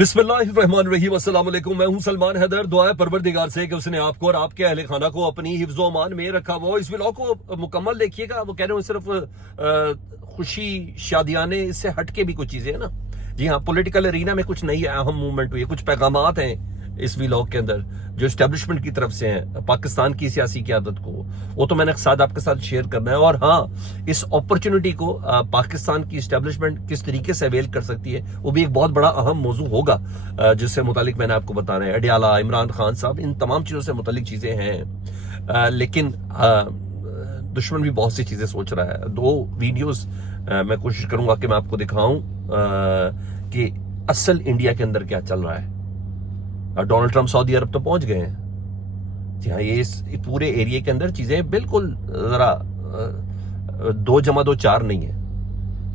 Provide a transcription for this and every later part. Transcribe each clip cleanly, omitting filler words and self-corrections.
बिस्मिल्लाहिर्रहमानिर्रहीम, अस्सलाम वालेकुम। मैं हूं सलमान हैदर। दुआ है परवरदिगार से कि उसने आपको और आपके अहले खाना को अपनी हिफ्ज़ो अमान में रखा हो। इस व्लॉग को मुकम्मल देखिएगा। वो कह रहे हो सिर्फ खुशी शादियाने, इससे हटके भी कुछ चीजें हैं ना। जी हाँ, पॉलिटिकल एरिना में कुछ नई अहम मूवमेंट हुई है, कुछ पैगामात हैं इस व्लॉग के अंदर जो एस्टेब्लिशमेंट की तरफ से हैं पाकिस्तान की सियासी क़यादत को, वो तो मैंने साथ आपके साथ शेयर करना है। और हाँ, इस अपॉर्चुनिटी को पाकिस्तान की एस्टेब्लिशमेंट किस तरीके से अवेल कर सकती है, वो भी एक बहुत बड़ा अहम मौजू होगा जिससे मुतालिक मैंने आपको बताना है। अडियाला, इमरान खान साहब, इन तमाम चीज़ों से मुतालिक चीज़ें हैं। लेकिन दुश्मन भी बहुत सी चीज़ें सोच रहा है। दो वीडियोस मैं कोशिश करूंगा कि मैं आपको दिखाऊं कि असल इंडिया के अंदर क्या चल रहा है। डोनाल्ड ट्रंप सऊदी अरब तो पहुंच गए हैं। जी हाँ, ये इस पूरे एरिया के अंदर चीजें बिल्कुल जरा 2 + 2 4 नहीं है,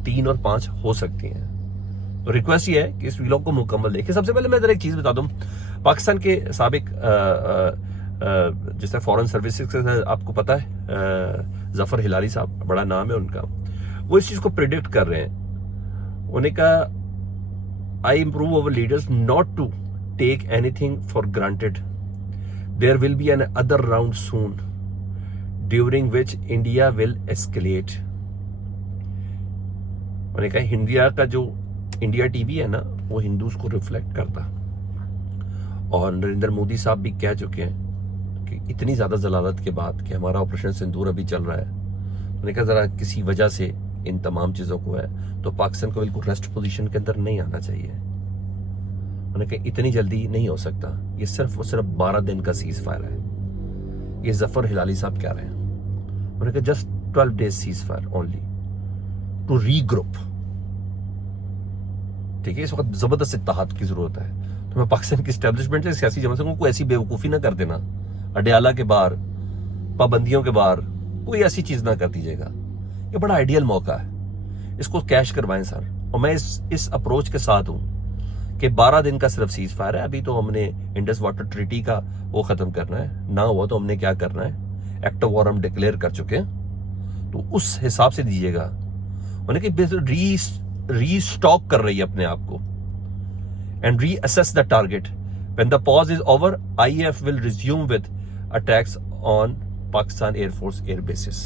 3 और 5 हो सकती हैं। तो रिक्वेस्ट ये है कि इस व्लॉग को मुकम्मल देखें। सबसे पहले मैं जरा एक चीज बता दूं, पाकिस्तान के साबिक जैसे फॉरेन सर्विसेज के आपको पता है जफर हिलाली साहब, बड़ा नाम है उनका, वो इस चीज को प्रिडिक्ट कर रहे हैं। उन्हें कहा, I implore our leaders not to take anything for granted. There will be an other round soon, during which India will escalate. मैंने कहा इंडिया का जो इंडिया टीवी है ना, वो हिंदूज को रिफ्लेक्ट करता, और नरेंद्र मोदी साहब भी कह चुके हैं कि इतनी ज्यादा जलालत के बाद कि हमारा ऑपरेशन सिंदूर अभी चल रहा है, मैंने कहा जरा किसी वजह से इन तमाम चीजों को है तो पाकिस्तान को बिल्कुल रेस्ट पोजीशन के अंदर नहीं आना चाहिए। उन्होंने कहा इतनी जल्दी नहीं हो सकता, ये सिर्फ और सिर्फ 12 दिन का सीज फायर है। ये जफर हिलाली साहब कह रहे हैं। उन्होंने कहा just 12 days ceasefire only to regroup. ठीक है, इस वक्त जबरदस्त इत्तेहाद की जरूरत है। तो मैं पाकिस्तान की एस्टेब्लिशमेंट से, सियासी जमात से कोई ऐसी बेवकूफी ना कर देना, अडियाला के बाहर, पाबंदियों के बाहर कोई ऐसी चीज ना कर दीजिएगा। ये बड़ा आइडियल मौका है, इसको कैश करवाएं सर। और मैं इस अप्रोच के साथ हूं कि 12 दिन का सिर्फ सीज फायर है। अभी तो हमने इंडस वाटर ट्रीटी का वो खत्म करना है, ना हुआ तो हमने क्या करना है, एक्ट ऑफ वॉर हम डिक्लेयर कर चुके हैं, तो उस हिसाब से दीजिएगा। उन्होंने कि रीस्टॉक कर रही है अपने आप को and reassess the target. When the pause is over, IAF will resume with attacks on Pakistan air force air bases.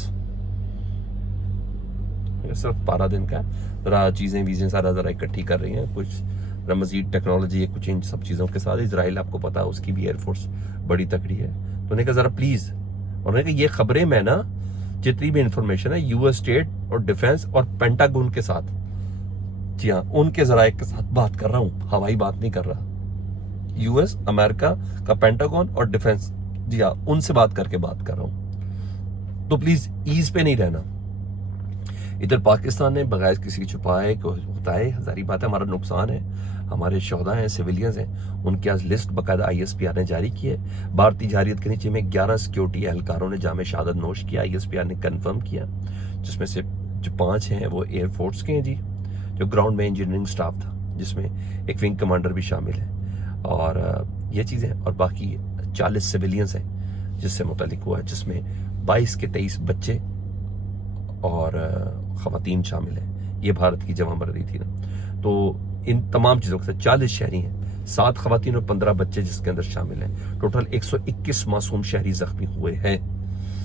सिर्फ 12 दिन का जरा चीजें वीजें सारा जरा इकट्ठी कर रही हैं, कुछ मजीद टेक्नोलॉजी है, कुछ इन सब चीजों के साथ। इजराइल आपको पता है उसकी भी एयरफोर्स बड़ी तकड़ी है। तो उन्होंने कहा जरा प्लीज, उन्होंने कहा ये खबरें मैं ना जितनी भी इंफॉर्मेशन है यूएस स्टेट और डिफेंस और पेंटागन के साथ, जी हाँ, उनके जराये के साथ बात कर रहा हूं, हवाई बात नहीं कर रहा। यूएस, अमेरिका का पेंटागन और डिफेंस, जी हाँ, उनसे बात करके बात कर रहा हूं। तो प्लीज ईज पे नहीं रहना। इधर पाकिस्तान ने बगैर किसी छुपाए को बताए, जारी बात है हमारा नुकसान है, हमारे शोहदा हैं, सिविलियंस हैं, उनकी आज लिस्ट बाकायदा आईएसपीआर ने जारी की है। भारतीय जारियत के नीचे में 11 सिक्योरिटी एहलकारों ने जामे शहादत नोश किया, आईएसपीआर ने कंफर्म किया, जिसमें से जो 5 हैं वो एयरफोर्स के हैं जी, जो ग्राउंड में इंजीनियरिंग स्टाफ था, जिसमें एक विंग कमांडर भी शामिल है, और ये चीज़ें, और बाकी 40 सिविलियंस हैं जिससे मुतालिक हुआ है, जिसमें 22 के 23 बच्चे और खवातीन शामिल हैं। ये भारत की जमाबंदी थी ना। तो इन तमाम चीज़ों के साथ 40 शहरी हैं, 7 खवातीन और 15 बच्चे जिसके अंदर शामिल हैं। टोटल 121 मासूम शहरी जख्मी हुए हैं,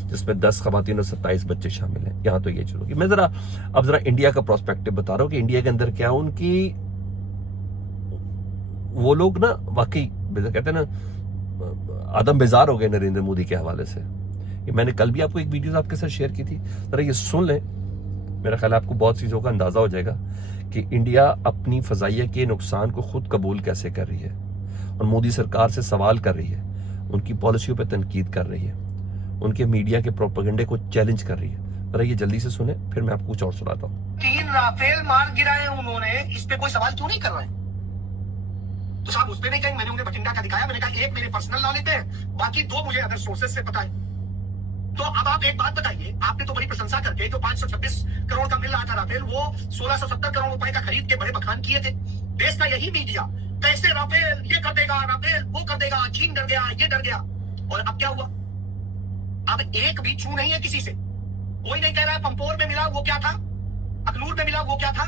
जिसमें 10 खवातीन और 27 बच्चे शामिल हैं। यहाँ तो ये चीज़ होगी। मैं अब जरा इंडिया का प्रोस्पेक्टिव बता रहा हूँ कि इंडिया के अंदर क्या उनकी, वो लोग ना वाकई कहते हैं ना आदम बेजार हो गए नरेंद्र मोदी के हवाले से। ये मैंने कल भी आपको एक वीडियो आपके साथ शेयर की थी, जरा ये सुन लें। मेरा ख्याल है आपको बहुत चीज़ों का अंदाजा हो जाएगा कि इंडिया अपनी फजाइया के नुकसान को खुद कबूल कैसे कर रही है, और मोदी सरकार से सवाल कर रही है, उनकी पॉलिसियों पर तनकीद कर रही है, उनके मीडिया के प्रोपेगेंडे को चैलेंज कर रही है। जरा ये जल्दी से सुने, फिर मैं आपको कुछ और सुनाता हूँ। 3 राफेल मार गिराए उन्होंने, इस पे कोई सवाल क्यों नहीं कर रहे हैं? तो साहब उस पे नहीं कहेंगे, मैंने उन्हें बठिंडा का दिखाया, मैंने कहा एक मेरे पर्सनल नॉलेज है, बाकी 2 मुझे अदर सोर्सेज से पता है। तो अब आप एक बात बताइए, आपने तो बड़ी प्रशंसा करके जो 526 करोड़ का मिल रहा था राफेल, वो 1670 करोड़ रुपए का खरीद के बड़े बखान किए थे। देश का यही मीडिया कैसे राफेल ये कर देगा, राफेल वो कर देगा, चीन डर गया, ये डर गया। और अब क्या हुआ? अब एक भी छू नहीं है किसी से, कोई नहीं कह रहा है पंपोर में मिला वो क्या था, अखनूर में मिला वो क्या था,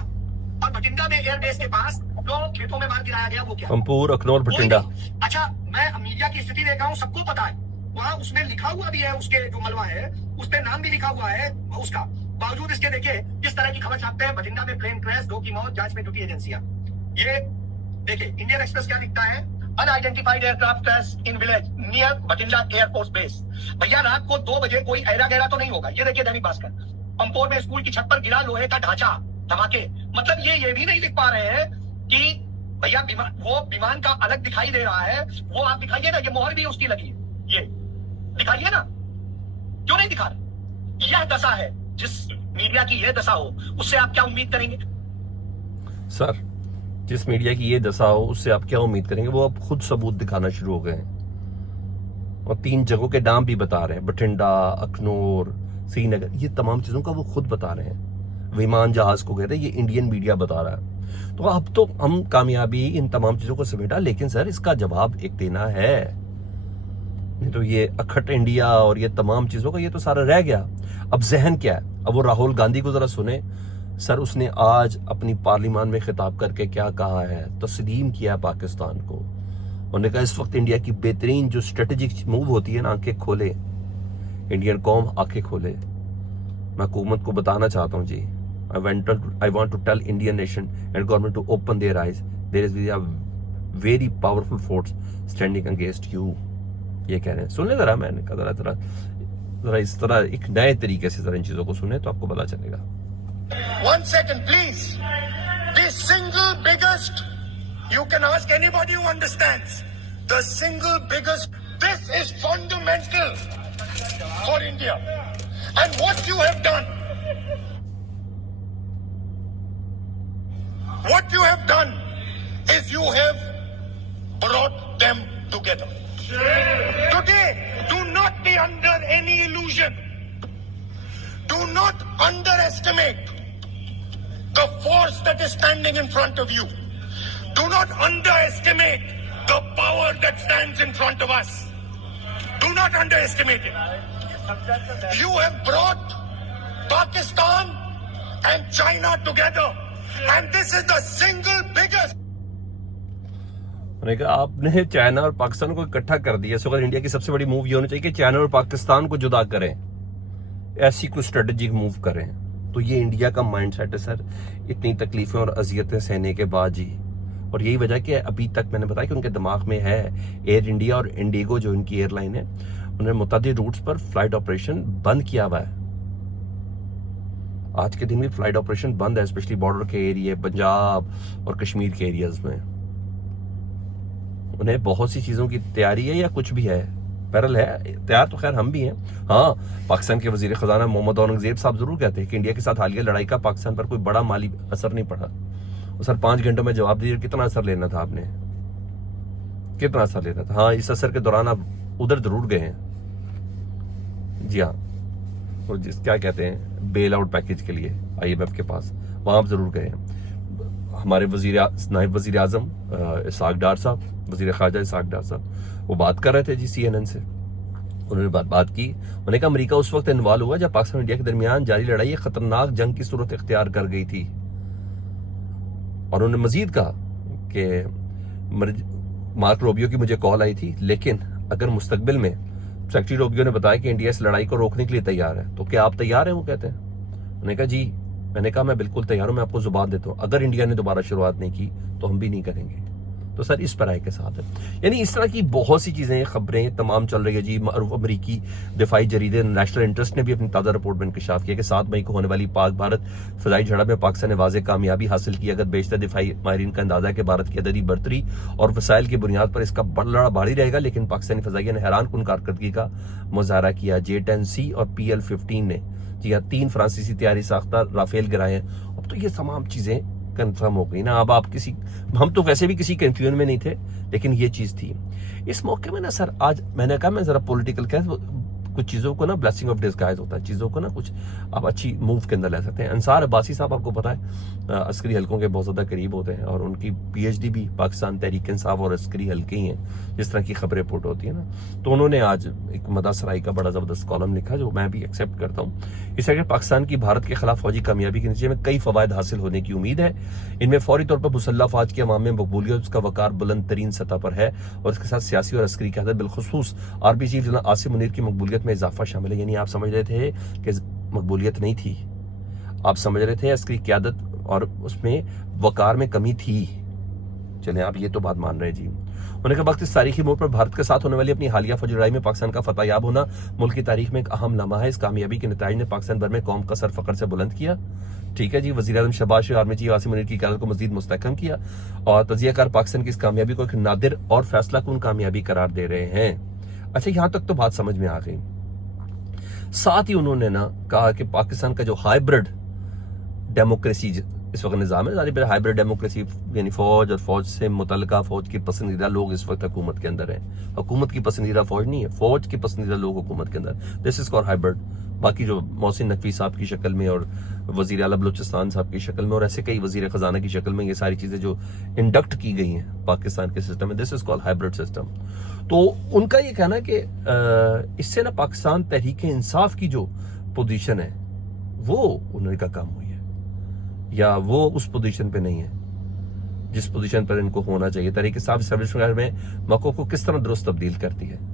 और बठिंडा में एयरबेस के पास जो खेतों में मार गिराया गया वो क्या? पंपोर, अखनौर, कोई बठिंडा। नहीं। अच्छा, मैं मीडिया की स्थिति देख रहा हूँ, सबको पता है, वहां उसमें लिखा हुआ भी है, उसके जो मलबा है उस पे नाम भी लिखा हुआ है उसका। बावजूद इसके देखिए किस तरह की खबर छापते हैं, बठिंडा में प्लेन क्रैश, 2 की मौत, जांच में जुटी एजेंसियां। ये देखिए इंडियन एक्सप्रेस क्या लिखता है, unidentified aircraft crash in village near Bathinda air force base. भैया रात को 2 बजे कोई ऐरा गहरा तो नहीं होगा। ये देखिए दैनिक भास्कर, पंपोर में स्कूल की छत पर गिरा लोहे का ढांचा, धमाके। मतलब ये भी नहीं लिख पा रहे हैं कि भैया वो विमान का अलग दिखाई दे रहा है, वो आप दिखाइए ना, ये मोहर भी उसकी लगी है, ये दिखाइए ना, क्यों नहीं दिखा रहे? यह दशा है, जिस मीडिया की यह दशा हो उससे आप क्या उम्मीद करेंगे? सर, जिस मीडिया की ये दशा हो उससे आप क्या उम्मीद करेंगे? वो अब खुद सबूत दिखाना शुरू हो गए हैं और 3 जगहों के नाम भी बता रहे हैं, बठिंडा, अखनौर, श्रीनगर, ये तमाम चीजों का वो खुद बता रहे हैं। विमान जहाज को कहते हैं, ये इंडियन मीडिया बता रहा है। तो अब तो हम कामयाबी इन तमाम चीजों को समेटा, लेकिन सर इसका जवाब एक देना है, नहीं तो ये अखट इंडिया और ये तमाम चीजों का ये तो सारा रह गया। अब जहन क्या है? अब वो राहुल गांधी को जरा सुने सर, उसने आज अपनी पार्लियामान में खिताब करके क्या कहा है, तस्लीम किया है पाकिस्तान को। उन्होंने कहा इस वक्त इंडिया की बेहतरीन जो स्ट्रेटेजिक मूव होती है ना, आंखें खोले, इंडियन कौम आंखें खोले। मैं हुकूमत को बताना चाहता हूं जी, I want to tell Indian nation and government to open their eyes. There is a very powerful force standing against you. ये कह रहे हैं, सुन ले जरा। मैंने कहा जरा इस तरह एक नए तरीके से जरा इन चीजों को सुने तो आपको पता चलेगा। 1 second, please. The single biggest, you can ask anybody who understands, the single biggest, this is fundamental for India. And what you have done, is you have brought them together. Today, do not be under any illusion. Do not underestimate the force that is standing in front of you. Do not underestimate the power that stands in front of us. Do not underestimate it. You have brought Pakistan and China together, and this is the single biggest. मैंने कहा आपने China और पाकिस्तान को इकट्ठा कर दिया। इस वक्त इंडिया की सबसे बड़ी मूव ये होनी चाहिए कि चाइना और पाकिस्तान को जुदा करें, ऐसी कोई स्ट्रेटेजिक मूव करें। तो ये इंडिया का माइंडसेट है सर, इतनी तकलीफें और अजियतें सहने के बाद जी। और यही वजह कि अभी तक मैंने बताया कि उनके दिमाग में है एयर इंडिया और इंडिगो जो इनकी एयरलाइन है, उन्होंने मुतादिद रूट्स पर फ्लाइट ऑपरेशन बंद किया हुआ है। आज के दिन भी फ्लाइट ऑपरेशन बंद है, स्पेशली बॉर्डर के एरिया, पंजाब और कश्मीर के एरियाज में। उन्हें बहुत सी चीजों की तैयारी है या कुछ भी है, पैरल है, तैयार तो खैर हम भी हैं। हाँ, पाकिस्तान के वजीर खजाना मोहम्मद औरंगजेब साहब जरूर कहते हैं कि इंडिया के साथ हालिया लड़ाई का पाकिस्तान पर कोई बड़ा माली असर नहीं पड़ा। सर 5 घंटों में जवाब दीजिए, कितना असर लेना था आपने, कितना असर लेना था? हाँ, इस असर के दौरान आप उधर जरूर गए हैं। जी हाँ, और जिस क्या कहते हैं बेल आउट पैकेज के लिए IMF के पास, वहां आप जरूर गए हैं। हमारे नायब वजीर आजम इसाक डार साहब, वजीर खारजा इसाक डार साहब, वो बात कर रहे थे जी CNN से। उन्होंने बात की, उन्होंने कहा अमेरिका उस वक्त इन्वॉल्व हुआ जब पाकिस्तान और इंडिया के दरमियान जारी लड़ाई एक खतरनाक जंग की सूरत इख्तियार कर गई थी। और उन्होंने मजीद कहा कि मार्क रोबियो की मुझे कॉल आई थी, लेकिन अगर मुस्तकबिल में, सेक्रेटरी रोबियो ने बताया कि इंडिया इस लड़ाई को रोकने के लिए तैयार है, तो क्या आप तैयार हैं? वो कहते हैं। उन्होंने कहा जी। मैंने कहा मैं बिल्कुल तैयार हूं, मैं आपको जुबान देता हूं, अगर इंडिया ने दोबारा शुरुआत नहीं की तो हम भी नहीं करेंगे। तो सर इस पर आए के साथ है, यानी इस तरह की बहुत सी चीजें, खबरें तमाम चल रही है जी। अमरीकी दिफाई जरीदे नेशनल इंटरेस्ट ने भी अपनी ताजा रिपोर्ट में इंकशाफ किया कि 7 मई को होने वाली पाक भारत फजाई झड़प में पाकिस्तान ने वाज़ेह कामयाबी हासिल की। अगर बेशतर दिफाई माहिरीन का अंदाजा है कि भारत की अददी बर्तरी और वसाइल की बुनियाद पर इसका लड़ा बाड़ी रहेगा, लेकिन पाकिस्तानी फजाइया ने हैरान कुन कारकर्दगी का मुजाहरा किया। J-10C और PL-15 ने, जी हाँ, 3 फ्रांसीसी तैयारी साख्ता राफेल गिराए हैं। अब तो ये तमाम चीजें कंफर्म हो गई ना। अब आप हम तो वैसे भी किसी कंफ्यूजन में नहीं थे, लेकिन ये चीज थी। इस मौके में ना सर, आज मैंने कहा मैं जरा पॉलिटिकल कुछ चीज़ों को ना ब्लेसिंग ऑफ डिस्गाइज होता है, चीज़ों को ना कुछ आप अच्छी मूव के अंदर ले सकते हैं। अंसार अब्बासी साहब आपको पता है अस्करी हलकों के बहुत ज़्यादा करीब होते हैं और उनकी PhD भी पाकिस्तान तहरीक इंसाफ और अस्करी हल्के ही हैं, जिस तरह की खबरें रिपोर्ट होती है ना। तो उन्होंने आज एक मदासराई का बड़ा ज़बरदस्त कॉलम लिखा जो मैं भी एक्सेप्ट करता हूँ। इस अगर पाकिस्तान की भारत के खिलाफ फौजी कामयाबी के नतीजे में कई फ़वाद हासिल होने की उम्मीद है। इनमें फौरी तौर पर मुसल्लह फ़ौज के अवाम में मकबूलियत, उसका वकार बुलंद तरीन सतह पर है और इसके साथ सियासी और अस्करी क़यादत बिलखुसूस army chief general Asim Munir की मकबूलियत में इजाफा शामिल है। यानी आप समझ रहे थे कि मकबूलियत नहीं थी, आप समझ रहे थे अस्करी क़यादत और उसमें वकार में कमी थी। चलें आप ये तो बात मान रहे हैं जी। उन्होंने कहा वक्त इस तारीखी मोड़ पर भारत के साथ होने वाली अपनी हालिया फौजी लड़ाई में पाकिस्तान का फतहयाब होना मुल्क की तारीख में एक अहम लम्हा है। इस कामयाबी के नतीजे ने पाकिस्तान भर में कौम का सर फख्र से बुलंद किया। ठीक है जी। वज़ीर आज़म शहबाज शरीफ, आर्मी चीफ आसिम मुनीर की क़यादत को मज़ीद मुस्तहकम किया और तजियाकार पाकिस्तान की इस कामयाबी को एक नादिर और फैसला कुन कामयाबी करार दे रहे हैं। अच्छा, यहां तक तो बात समझ में आ गई। साथ ही उन्होंने ना कहा कि पाकिस्तान का जो हाइब्रिड डेमोक्रेसी इस वक्त निज़ाम है, हाइब्रिड डेमोक्रेसी यानी फौज और फौज से मुतल्लिका फौज के पसंदीदा लोग इस वक्त हुकूमत के अंदर हैं। हुकूमत की पसंदीदा फौज नहीं है, फौज के पसंदीदा लोग हुकूमत के अंदर। This is called hybrid. बाकी जो मोहसिन नकवी साहब की शक्ल में और वज़ीर आला बलूचिस्तान साहब की शक्ल में और ऐसे कई वज़ीर ख़जाना की शक्ल में ये सारी चीज़ें जो इंडक्ट की गई हैं पाकिस्तान के सिस्टम में, this is called hybrid system. तो उनका ये कहना है कि इससे ना पाकिस्तान तहरीक इंसाफ की जो पोजीशन है वो उन्होंने का काम हुई है या वो उस पोजीशन पे नहीं है जिस पोजीशन पर इनको होना चाहिए। तहरीक इंसाफ एस्टेब्लिशमेंट में मौक़ों को किस तरह दुरुस्त तब्दील करती है।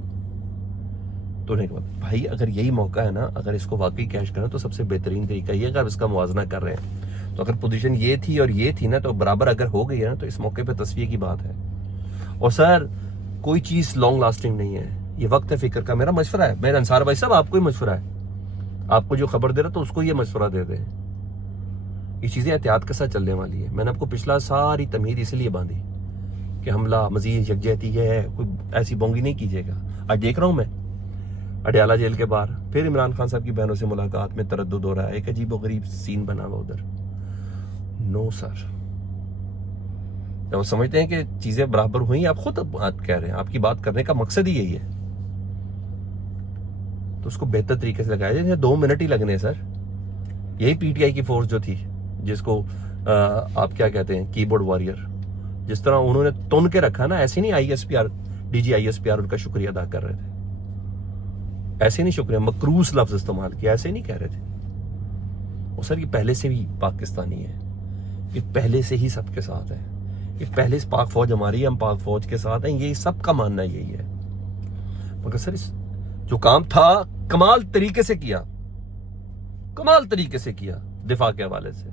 तो नहीं भाई, अगर यही मौका है ना, अगर इसको वाकई कैश करें तो सबसे बेहतरीन तरीका ये, अगर इसका मुवाजना कर रहे हैं तो अगर पोजीशन ये थी और ये थी ना तो बराबर अगर हो गई है ना तो इस मौके पे तस्वीर की बात है। और सर कोई चीज लॉन्ग लास्टिंग नहीं है, ये वक्त है फिक्र का। मेरा मशवरा है, मेरा अंसार भाई साहब आपको ही मशवरा है, आपको जो खबर दे रहा तो उसको ये मशवरा दे दे। ये चीजें एहतियात के साथ चलने वाली है। मैंने आपको पिछला सारी तमीद इसलिए बांधी कि हमला मजीद यकजहती है, कोई ऐसी बोंगी नहीं कीजिएगा। आज देख रहा हूं मैं अडयाला जेल के बाहर फिर इमरान खान साहब की बहनों से मुलाकात में तरद्दुद हो रहा है, एक अजीब गरीब सीन बना हुआ उधर। नो सर, जब वो समझते हैं कि चीजें बराबर हुई, आप खुद बात कह रहे हैं, आपकी बात करने का मकसद ही यही है, तो उसको बेहतर तरीके से लगाया जाए। 2 मिनट ही लगने सर। यही PTI की फोर्स जो थी जिसको आप क्या कहते हैं कीबोर्ड वॉरियर, जिस तरह उन्होंने तुन के रखा ना, ऐसे नहीं ISPR DG ISPR उनका शुक्रिया अदा कर रहे थे, ऐसे नहीं शुक्रिया, मकरूस लफ्ज इस्तेमाल किया, ऐसे नहीं कह रहे थे। और सर ये पहले से भी पाकिस्तानी है, ये पहले से ही सबके साथ है, ये पहले से पाक फौज हमारी है, हम पाक फौज के साथ हैं, ये सबका मानना यही है। मगर सर इस जो काम था कमाल तरीके से किया, कमाल तरीके से किया दिफा के हवाले से।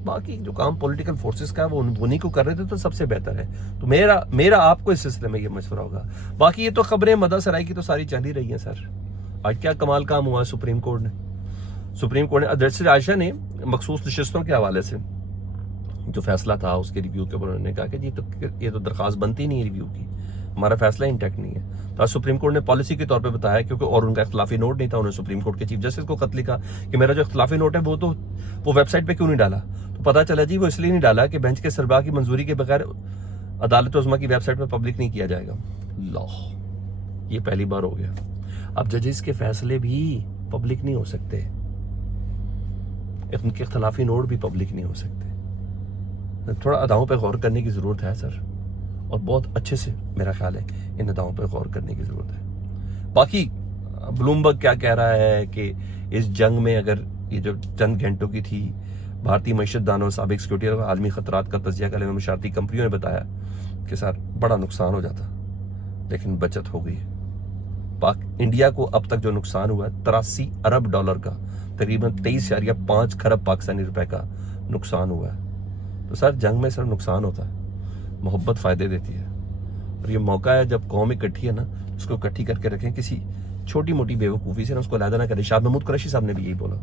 बाकी जो काम पॉलिटिकल फोर्सेस का है वो उन्हीं को कर रहे थे, तो सबसे बेहतर है। तो मेरा आपको इस सिलसिले में ये मशवरा होगा। बाकी ये तो खबरें मदरसराय की तो सारी चल ही रही हैं सर। आज क्या कमाल काम हुआ सुप्रीम कोर्ट ने अदरस आयशा ने मखसूस नशिस्तों के हवाले से जो फैसला था उसके रिव्यू के ऊपर उन्होंने कहा कि ये तो दरखास्त बनती नहीं रिव्यू की, हमारा फैसला इंटैक्ट नहीं है। तो आज सुप्रीम कोर्ट ने पॉलिसी के तौर पे बताया, क्योंकि और उनका इख्तिलाफी नोट नहीं था, उन्होंने सुप्रीम कोर्ट के चीफ जस्टिस को खत लिखा कि मेरा जो इख्तिलाफी नोट है वो वेबसाइट पे क्यों नहीं डाला। तो पता चला जी वो इसलिए नहीं डाला कि बेंच के सरबराह की मंजूरी के बगैर अदालत उज़्मा की वेबसाइट पर पब्लिक नहीं किया जाएगा। लो, ये पहली बार हो गया। अब जजेस के फैसले भी पब्लिक नहीं हो सकते, उनके इख्तिलाफी नोट भी पब्लिक नहीं हो सकते। थोड़ा अदाओं पे गौर करने की जरूरत है सर, और बहुत अच्छे से मेरा ख्याल है इन अदाओं पे गौर करने की जरूरत है। बाकी ब्लूमबर्ग क्या कह रहा है कि इस जंग में अगर ये जो चंद घंटों की थी, भारतीय मईशतदानों, साबिक सिक्योरिटी और आलमी खतरात का तजिया करने में मुशारती कंपनियों ने बताया कि सर बड़ा नुकसान हो जाता, लेकिन बचत हो गई है। इंडिया को अब तक जो नुकसान हुआ है 83 अरब डॉलर का, तकरीबन 23.5 खरब पाकिस्तानी रुपए का नुकसान हुआ है। तो सर जंग में सर नुकसान होता है, मोहब्बत फायदे देती है, और ये मौका है जब कौम इकट्ठी है ना, उसको इकट्ठी करके रखें, किसी छोटी मोटी बेवकूफ़ी से ना उसको अलहदा ना करें। शाह महमूद कुरैशी साहब ने भी यही बोला,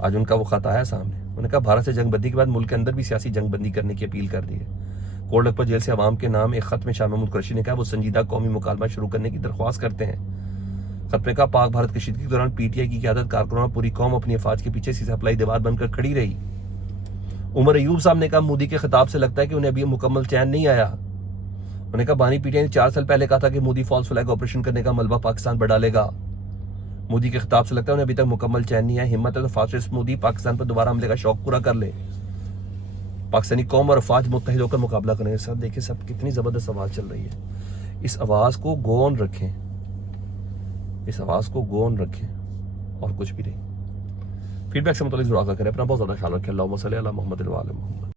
आज उनका वो खत आया सामने, उन्होंने कहा भारत से जंगबंदी के बाद मुल्क के अंदर भी सियासी जंगबंदी करने की अपील कर दी है। कोट लखपत जेल से अवाम के नाम एक खत में शाह महमूद कुरैशी ने कहा वो संजीदा कौमी मुकालमा शुरू करने की दरख्वास्त करते हैं। खत में कहा पाक भारत कशीदगी के दौरान PTI की क़यादत कारकुनान पूरी कौम अपनी अफवाज के पीछे सी सप्लाई दीवार बनकर खड़ी रही। उमर अयूब साहब ने कहा मोदी के खिताब से लगता है कि उन्हें अभी मुकम्मल चैन नहीं आया। उन्होंने कहा बानी पीटीआई ने 4 साल पहले कहा था कि मोदी फॉल्स फ्लैग ऑपरेशन करने का मलबा पाकिस्तान पर डालेगा। मोदी के खिताब से लगता है उन्हें अभी तक मुकम्मल चैन नहीं है। हिम्मत है तो फासिस्ट मोदी पाकिस्तान पर दोबारा हमले का शौक पूरा कर ले। पाकिस्तानी कौम और अफवाज मुत्तहिद होकर मुकाबला करेंगे। सब देखिए, सब कितनी जबरदस्त आवाज चल रही है। इस आवाज को गो ऑन रखें, इस आवाज को गो ऑन रखें और कुछ भी नहीं। फीडबैक से मुतालिक जरूर आगा करें। अपना बहुत ज्यादा ख्याल रखें। अल्लाहुम्मा सल्ली अला मुहम्मद व आले मुहम्मद।